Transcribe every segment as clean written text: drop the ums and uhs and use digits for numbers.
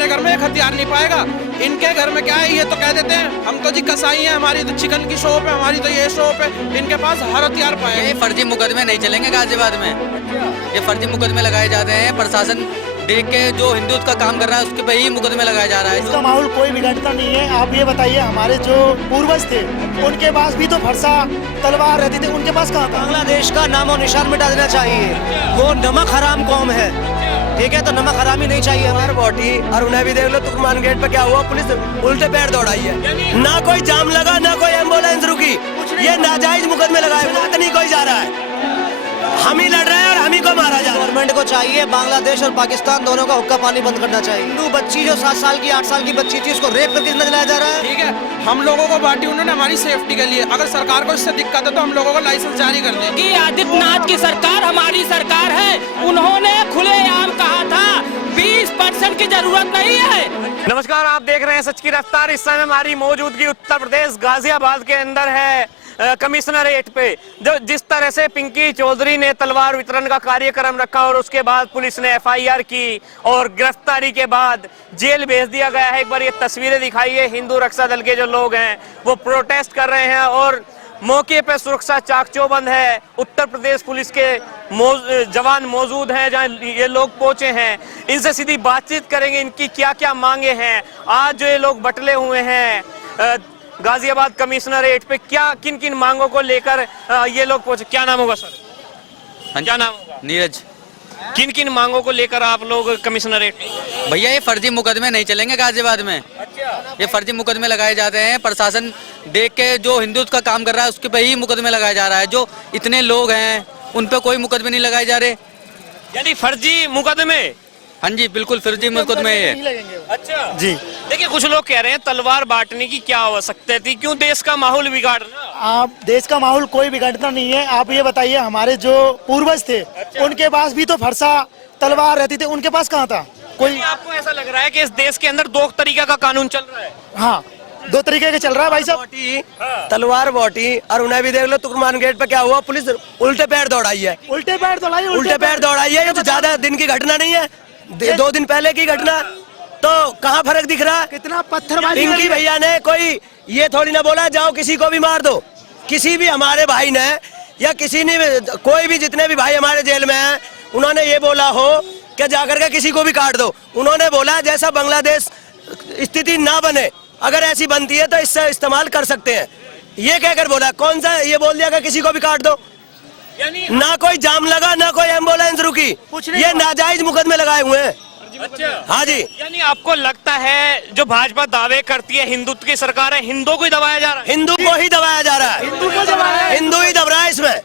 हमारे घर में एक हथियार नहीं पाएगा। इनके घर में क्या है, ये तो कह देते हैं हम तो जी कसाई हैं, हमारी तो चिकन की शॉप है, हमारी तो ये शॉप है। इनके पास हर हथियार पाएगा। ये फर्जी मुकदमे नहीं चलेंगे गाजियाबाद में। ये फर्जी मुकदमे लगाए जाते हैं, प्रशासन देख के जो हिंदुत्व का काम कर रहा है उसके पे ही मुकदमे लगाया जा रहा है। इसका माहौल कोई बिगड़ता नहीं है। आप ये बताइए, हमारे जो पूर्वज थे उनके पास भी तो फरसा तलवार रहती थी, उनके पास कहाँ था? बांग्लादेश का नामो निशान मिटा देना चाहिए। वो नमक हराम कौम है, ठीक है, तो नमक हरामी नहीं चाहिए हमारे बॉडी। और उन्हें भी देख लो, तुर्कमान गेट पे क्या हुआ, पुलिस उल्टे पैर दौड़ाई है। ना कोई जाम लगा, ना कोई एम्बुलेंस रुकी। ये नाजायज मुकदमे लगाए, नहीं कोई जा रहा है। हम ही लड़ रहे हैं और हम ही को मारा जा रहा है। गवर्नमेंट को चाहिए बांग्लादेश और पाकिस्तान दोनों का हुक्का पानी बंद करना चाहिए। हिंदू बच्ची जो 7 साल की 8 साल की बच्ची थी, उसको रेप करके जिंदा जलाया जा रहा है। ठीक है, हम लोगों को बांटी उन्होंने हमारी सेफ्टी के लिए। अगर सरकार को इससे दिक्कत है तो हम लोगों को लाइसेंस जारी कर दें। कि आदित्यनाथ की सरकार हमारी सरकार है, उन्होंने खुलेआम कहा था 20% की जरूरत नहीं है। नमस्कार, आप देख रहे हैं सच की रफ्तार। इस समय हमारी मौजूदगी उत्तर प्रदेश गाजियाबाद के अंदर है, कमिश्नरेट पे। जो जिस तरह से पिंकी चौधरी ने तलवार वितरण का कार्यक्रम रखा और उसके बाद पुलिस ने FIR की और गिरफ्तारी के बाद जेल भेज दिया गया है। एक बार ये तस्वीरें दिखाइए। हिंदू रक्षा दल के जो लोग हैं वो प्रोटेस्ट कर रहे हैं और मौके पे सुरक्षा चाक चौबंद है। उत्तर प्रदेश पुलिस के जवान मौजूद हैं जहां ये लोग पहुंचे हैं। इनसे सीधी बातचीत करेंगे, इनकी क्या क्या मांगे हैं। आज जो ये लोग बटले हुए हैं गाजियाबाद कमिश्नरेट पे, क्या किन किन मांगों को लेकर ये लोग पहुंचे। क्या नाम होगा सर? क्या नाम होगा? नीरज। किन किन मांगों को लेकर आप लोग कमिश्नरेट? भैया ये फर्जी मुकदमे नहीं चलेंगे गाजियाबाद में। ये फर्जी मुकदमे लगाए जाते हैं, प्रशासन देख के जो हिंदुत्व का काम कर रहा है उसके पे ही मुकदमे लगाया जा रहा है। जो इतने लोग हैं उन पे कोई मुकदमे नहीं लगाए जा रहे। यानी फर्जी मुकदमे? हाँ जी, बिल्कुल फर्जी मुकदमे है। अच्छा जी, देखिए, कुछ लोग कह रहे हैं तलवार बांटने की क्या आवश्यकता थी, क्यों देश का माहौल बिगाड़ना? आप देश का माहौल कोई बिगड़ता नहीं है। आप ये बताइए, हमारे जो पूर्वज थे उनके पास भी तो फरसा तलवार रहती थी, उनके पास कहाँ था? कोई आपको ऐसा लग रहा है कि इस देश के अंदर 2 तरीके का कानून चल रहा है? हाँ, 2 तरीके का चल रहा है भाई साहब। तलवार बॉटी और उन्हें भी देख लो, तुर्कमान गेट पे क्या हुआ, पुलिस उल्टे पैर दौड़ाई है। उल्टे पैर दौड़ाई, उल्टे पैर दौड़ाई है। ये तो ज्यादा दिन की घटना नहीं है, 2 दिन पहले की घटना। तो कहाँ फर्क दिख रहा है? कितना पत्थरबाजी पिंकी भैया ने कोई ये थोड़ी ना बोला जाओ किसी को भी मार दो। किसी भी हमारे भाई ने या किसी ने, कोई भी जितने भी भाई हमारे जेल में हैं, उन्होंने ये बोला हो कि जाकर के किसी को भी काट दो। उन्होंने बोला जैसा बांग्लादेश स्थिति ना बने, अगर ऐसी बनती है तो इससे इस्तेमाल कर सकते हैं। ये कहकर बोला, कौन सा ये बोल दिया कि किसी को भी काट दो। ना कोई जाम लगा, ना कोई एम्बुलेंस रुकी। ये नाजायज मुकदमे लगाए हुए हैं। अच्छा, हाँ जी। यानी आपको लगता है जो भाजपा दावे करती है हिंदुत्व की सरकार है, हिंदू को ही दबाया जा रहा है? हिंदू को ही दबाया जा रहा है। हिंदू ही दब रहा है इसमें।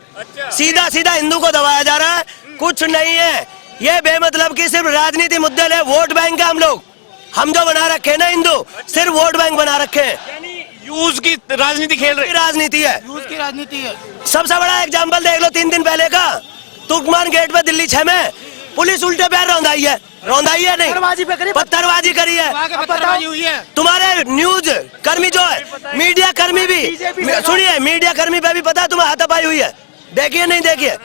सीधा सीधा हिंदू को दबाया जा रहा है, कुछ नहीं है। ये बेमतलब की सिर्फ राजनीति मुद्दे ले, वोट बैंक है। हम जो बना रखे हैं ना हिंदू, सिर्फ वोट बैंक बना रखे हैं। यूज की राजनीति खेल रही राजनीति है, यूज की राजनीति है। सबसे बड़ा एग्जाम्पल देख लो, 3 दिन पहले का तुर्कमान गेट पे दिल्ली 6 में पुलिस उल्टे पैर रौंदाई है नहीं, पत्थरबाजी करी है। तुम्हारे न्यूज कर्मी जो है, मीडिया कर्मी भी, सुनिए, मीडिया कर्मी पे भी पता है तुम्हें हाथापाई हुई है। देखिए नहीं देखिए,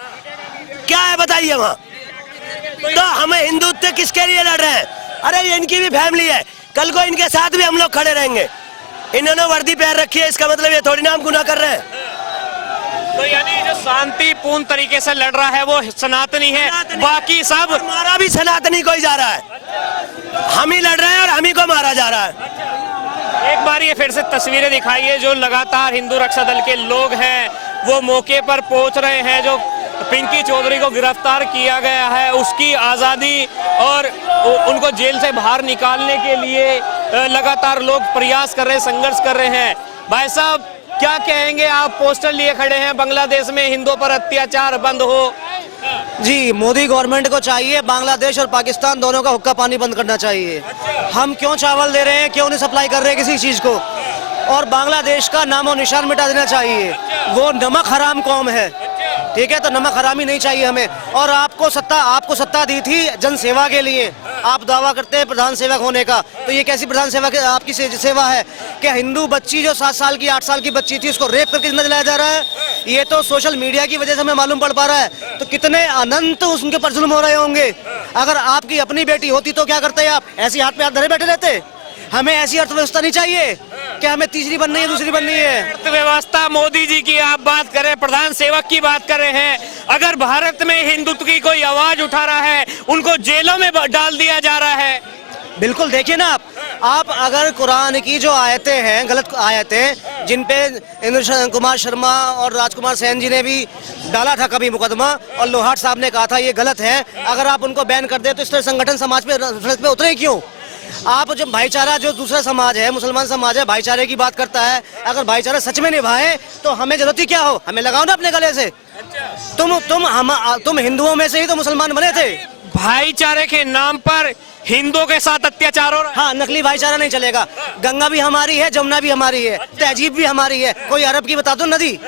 क्या है बताइए वहाँ। तो हमें हिंदुत्व किसके लिए लड़ रहे हैं? अरे इनकी भी फैमिली है, कल को इनके साथ भी हम लोग खड़े रहेंगे। इन्होंने वर्दी पहन रखी है, इसका मतलब ये थोड़ी ना हम गुनाह कर रहे हैं। तो यानी जो शांतिपूर्ण तरीके से लड़ रहा है वो सनातनी है, बाकी सब हमारा भी सनातनी कोई जा रहा है। हम ही लड़ रहे हैं और हम ही को मारा जा रहा है। एक बार ये फिर से तस्वीरें दिखाइए। जो लगातार हिंदू रक्षा दल के लोग हैं वो मौके पर पहुंच रहे हैं। जो पिंकी चौधरी को गिरफ्तार किया गया है उसकी आज़ादी और उनको जेल से बाहर निकालने के लिए लगातार लोग प्रयास कर रहे हैं, संघर्ष कर रहे हैं। भाई साहब, क्या कहेंगे आप? पोस्टर लिए खड़े हैं, बांग्लादेश में हिंदुओं पर अत्याचार बंद हो। जी, मोदी गवर्नमेंट को चाहिए बांग्लादेश और पाकिस्तान दोनों का हुक्का पानी बंद करना चाहिए। हम क्यों चावल दे रहे हैं, क्यों नहीं सप्लाई कर रहे हैं किसी चीज को, और बांग्लादेश का नामो निशान मिटा देना चाहिए। वो नमक हराम कौम है, ठीक है, तो नमक हरामी नहीं चाहिए हमें। और आपको सत्ता दी थी जनसेवा के लिए, आप दावा करते हैं प्रधान सेवक होने का, तो ये कैसी प्रधान सेवा आपकी सेवा है? क्या हिंदू बच्ची जो 7 साल की 8 साल की बच्ची थी उसको रेप करके जिंदा जलाया जा रहा है? ये तो सोशल मीडिया की वजह से हमें मालूम पड़ पा रहा है। तो कितने अनंत उनके पर जुल्म हो रहे होंगे। अगर आपकी अपनी बेटी होती तो क्या करते आप? ऐसी हाथ पे हाथ धरे बैठे रहते? हमें ऐसी अर्थव्यवस्था नहीं चाहिए कि हमें तीसरी बननी है, दूसरी बननी है। अर्थव्यवस्था मोदी जी की आप बात करें, प्रधान सेवक की बात कर रहे हैं। अगर भारत में हिंदुत्व की कोई आवाज उठा रहा है, उनको जेलों में डाल दिया जा रहा है। बिल्कुल, देखिए ना आप अगर कुरान की जो आयतें हैं, गलत आयतें जिन पे इंद्र कुमार शर्मा और राजकुमार सेन जी ने भी डाला था कभी मुकदमा, और लोहाट साहब ने कहा था ये गलत है, अगर आप उनको बैन कर दे तो इस तरह संगठन समाज पे उतरे क्यों? आप जब भाईचारा, जो दूसरा समाज है, मुसलमान समाज है, भाईचारे की बात करता है, अगर भाईचारा सच में निभाए तो हमें जरूरत ही क्या हो? हमें लगाओ ना अपने गले से। तुम हिंदुओं में से ही तो मुसलमान बने थे। भाईचारे के नाम पर हिंदुओं के साथ अत्याचार हो रहा है। हाँ, नकली भाईचारा नहीं चलेगा। गंगा भी हमारी है, जमुना भी हमारी है, तहजीब भी हमारी है। कोई अरब की बता दो नदी।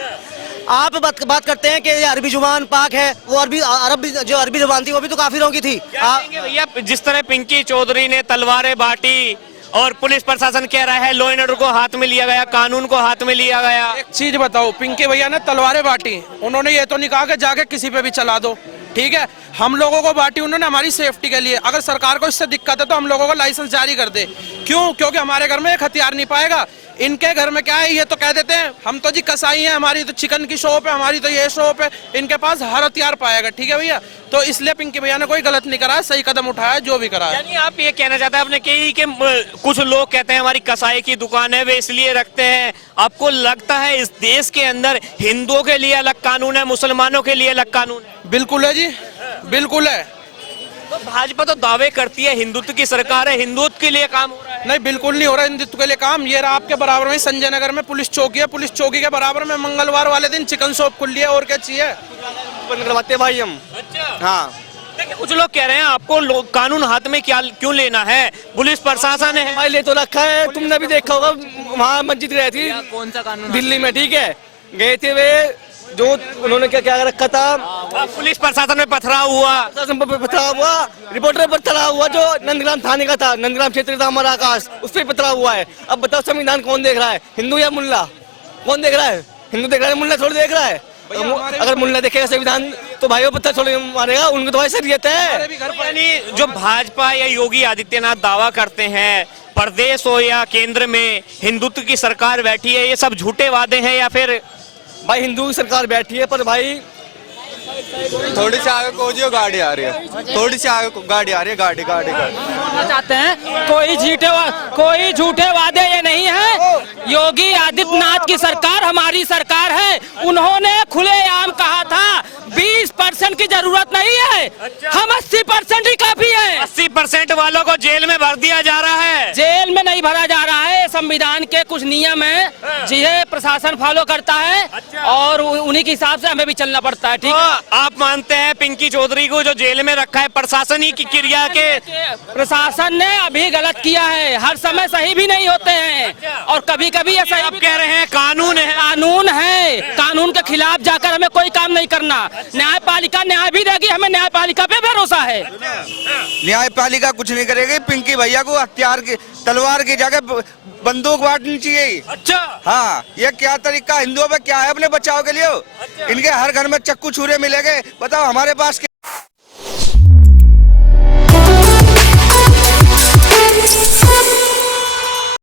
आप बात करते हैं कि ये अरबी जुबान पाक है, वो जो अरबी जुबान थी वो भी तो काफिरों की थी। भैया, जिस तरह पिंकी चौधरी ने तलवारें बांटी और पुलिस प्रशासन कह रहा है लॉ एंड ऑर्डर को हाथ में लिया गया, कानून को हाथ में लिया गया। एक चीज बताओ, पिंकी भैया ने तलवारें बांटी, उन्होंने ये तो नहीं कहा कि जाके किसी पे भी चला दो, ठीक है? हम लोगों को बांटी उन्होंने हमारी सेफ्टी के लिए। अगर सरकार को इससे दिक्कत है तो हम लोगों को लाइसेंस जारी कर दे। क्यों? क्योंकि हमारे घर में एक हथियार नहीं पाएगा। इनके घर में क्या है, ये तो कह देते हैं हम तो जी कसाई हैं, हमारी तो चिकन की शॉप है, हमारी तो ये शॉप है। इनके पास हर हथियार पाएगा, ठीक है भैया? तो इसलिए पिंकी भैया ने कोई गलत नहीं करा, सही कदम उठाया जो भी करा। यानी आप ये कहना चाहते हैं आपने कि कुछ लोग कहते हैं हमारी कसाई की दुकान है, वे इसलिए रखते हैं। आपको लगता है इस देश के अंदर हिंदुओं के लिए अलग कानून है, मुसलमानों के लिए अलग कानून है? बिल्कुल है जी, बिल्कुल है। तो भाजपा तो दावे करती है हिंदुत्व की सरकार है, हिंदुत्व के लिए काम हो रहा है। नहीं, बिल्कुल नहीं हो रहा हिंदुत्व के लिए काम। ये रहा आपके बराबर में संजय नगर में पुलिस चौकी है, पुलिस चौकी के बराबर में मंगलवार वाले दिन चिकन शॉप खुली है। और क्या चाहिए? बंद करवाते भाई हम। अच्छा, हाँ, देखिए कुछ लोग कह रहे हैं आपको कानून हाथ में क्यों लेना है? पुलिस प्रशासन है। भाई ले तो रखा है, तुमने भी देखा होगा वहाँ मस्जिद गई थी कौन सा कानून? दिल्ली में, ठीक है? गए थे वे, जो उन्होंने क्या रखा था, पुलिस प्रशासन में पथराव हुआ, पथराव हुआ, रिपोर्टर पर पथराव हुआ जो नंदग्राम थाने का था, नंदग्राम क्षेत्र था हमारा आकाश, उस पर पथराव हुआ है। अब बताओ संविधान कौन देख रहा है, हिंदू या मुल्ला? कौन देख रहा है? हिंदू देख रहा है, मुल्ला थोड़ी देख रहा है। अगर मुल्ला देखेगा संविधान तो भाइयों पत्थर थोड़ी मारेगा, उनको तो भाई शरीयत है। यानी जो भाजपा या योगी आदित्यनाथ दावा करते हैं प्रदेश हो या केंद्र में हिंदुत्व की सरकार बैठी है, ये सब झूठे वादे हैं या फिर? भाई हिंदू की सरकार बैठी है, पर भाई थोड़ी सी आगे को जो गाड़ी आ रही है, थोड़ी सी आगे गाड़ी आ रही है, गाड़ी बोलना चाहते हैं कोई झूठे वादे ये नहीं है। योगी आदित्यनाथ की सरकार हमारी सरकार है। उन्होंने खुलेआम कहा था 20% की जरूरत नहीं है, हम 80% ही काफी है। 80% वालों को जेल में भर दिया जा रहा है। जेल में नहीं भरा जा रहा है, संविधान के कुछ नियम है जिन्हें प्रशासन फॉलो करता है और उन्हीं के हिसाब से हमें भी चलना पड़ता है, ठीक है? आप मानते हैं पिंकी चौधरी को जो जेल में रखा है प्रशासन ही की क्रिया के? प्रशासन ने अभी गलत किया है, हर समय सही भी नहीं होते हैं और कभी कभी ऐसा आप कह रहे हैं कानून है। कानून है, कानून के खिलाफ जाकर हमें कोई काम नहीं करना। न्यायपालिका न्याय भी देगी, हमें न्यायपालिका पे भरोसा है। न्यायपालिका कुछ नहीं करेगी। पिंकी भैया को हथियार की, तलवार की जगह बंदूक बांटनी चाहिए। अच्छा, हाँ, ये क्या तरीका हिंदुओं पे क्या है अपने बचाव के लिए? इनके हर घर में चक्कू छुरे मिलेंगे। बताओ हमारे पास